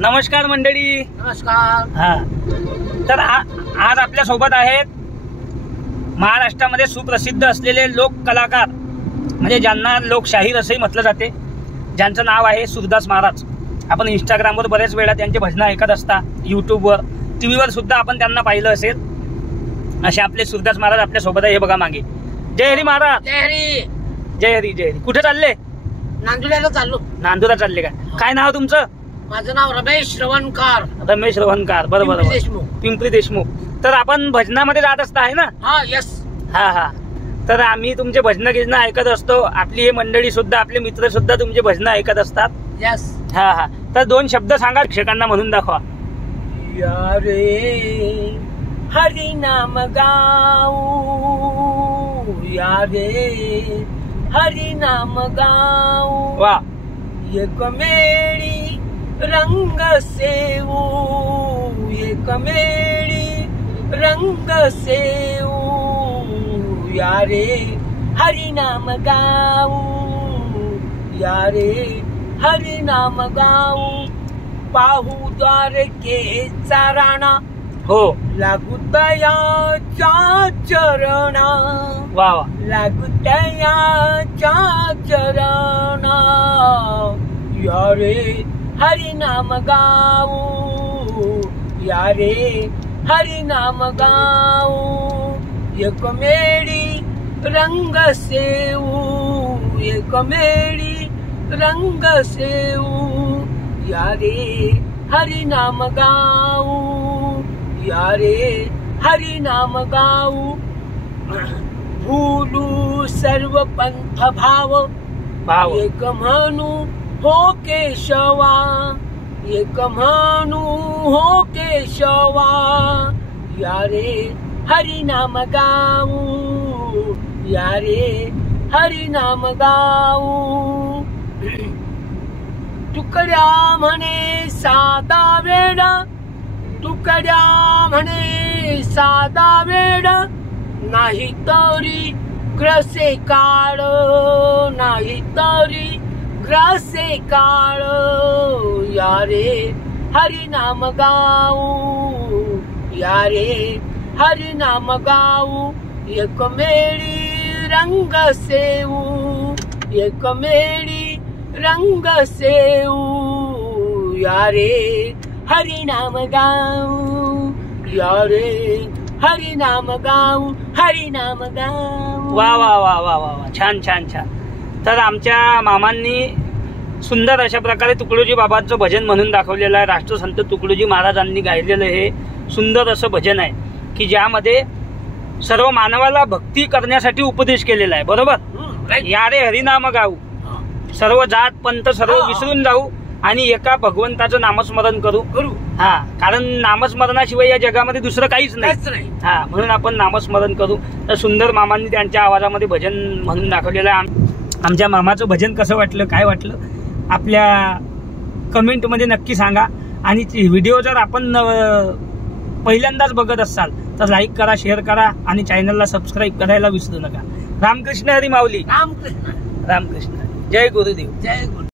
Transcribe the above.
नमस्कार मंडळी. नमस्कार. हा, तर आज आपल्या सोबत आहेत महाराष्ट्रामध्ये सुप्रसिद्ध असलेले लोक कलाकार, म्हणजे ज्यांना लोकशाहीर असेही म्हटलं जाते, ज्यांचं नाव आहे सूरदास महाराज. आपण इंस्टाग्रामवर बरेच वेळा त्यांचे भजनं ऐकत असता, यूट्यूबवर, टीव्हीवर सुद्धा आपण त्यांना पाहिलं असेल. असे आपले सूरदास महाराज आपल्या सोबत आहे. हे बघा मागे. जय हरी महाराज. जय हरी. जय हरी. जय हरी. कुठे चालले? नांदुऱ्याला चाललो. नांदुरा चालले का? काय नाव तुमचं? माझं नाव रमेश रवणकार. रमेश रवणकार. बरोबर. पिंपरी देशमुख. पिंपरी देशमुख. तर आपण भजनामध्ये जात असता आहे ना? हा, यस. हा हा. तर आम्ही तुमचे भजनं गिजनं ऐकत असतो. आपली हे मंडळी सुद्धा, आपले मित्र सुद्धा तुमचे भजनं ऐकत असतात. यस. हा हा. तर 2 शब्द सांगा प्रेक्षकांना, म्हणून दाखवा. या रे हरी नाम गाऊ, या रे हरी नाम गाऊ, वा. एक मेळी रंग सेवू, एक मेळी रंग सेवू, या रे हरी नाम गाऊ, या रे हरी नाम गाऊ, पाहू द्वारकेचा राणा, हो. लागुतयाच्या चरणा, वा वा. लागुतयाच्या चरणा, या रे हरी नाम गाऊ, या रे हरी नाम गाऊ, एक मेळी रंग सेवू, एक मेळी रंग सेवू, या रे हरी नाम गाऊ, या रे हरी नाम गाऊ, भूलू सर्व पंथ भाव, भाव. एक म्हणू हो केशवा, एक म्हणू हो केशवा, या रे हरी नाम गाऊ, या रे हरी नाम गाऊ, तुकड्या म्हणे साधा वेड, तुकड्या म्हणे साधा वेड, नाही तरी ग्रसे काळ, नाही तरी ग्रसे काळ, या रे हरी नाम गाऊ, या रे हरी नाम गाऊ, एक मेळी रंग सेवू, एक मेळी रंग सेवू, या रे हरी नाम गाऊ, या रे हरी नाम गाऊ, हरी नाम गाऊ. वा वा वा वा वा वा. छान छान छान. तर आमच्या मामांनी सुंदर अशा प्रकारे तुकडोजी बाबांचं भजन म्हणून दाखवलेलं आहे. राष्ट्रसंत तुकडोजी महाराजांनी गायलेलं हे सुंदर असं भजन आहे की ज्यामध्ये सर्व मानवाला भक्ती करण्यासाठी उपदेश केलेला आहे. बरोबर. या रे हरिनाम गाऊ, सर्व जात पंथ सर्व विसरून जाऊ आणि एका भगवंताचं नामस्मरण करू. हा, कारण नामस्मरणाशिवाय या जगामध्ये दुसरं काहीच नाही. हा, म्हणून आपण नामस्मरण करू. तर सुंदर मामांनी त्यांच्या आवाजामध्ये भजन म्हणून दाखवलेलं आहे. आमच्या मामाचं भजन कसं वाटलं, काय वाटलं, आपल्या कमेंटमध्ये नक्की सांगा. आणि व्हिडिओ जर आपण पहिल्यांदाच बघत असाल तर लाईक करा, शेअर करा आणि चॅनलला सबस्क्राईब करायला विसरू नका. रामकृष्ण हरी माऊली. रामकृष्ण. रामकृष्ण. जय गुरुदेव. जय गुरु.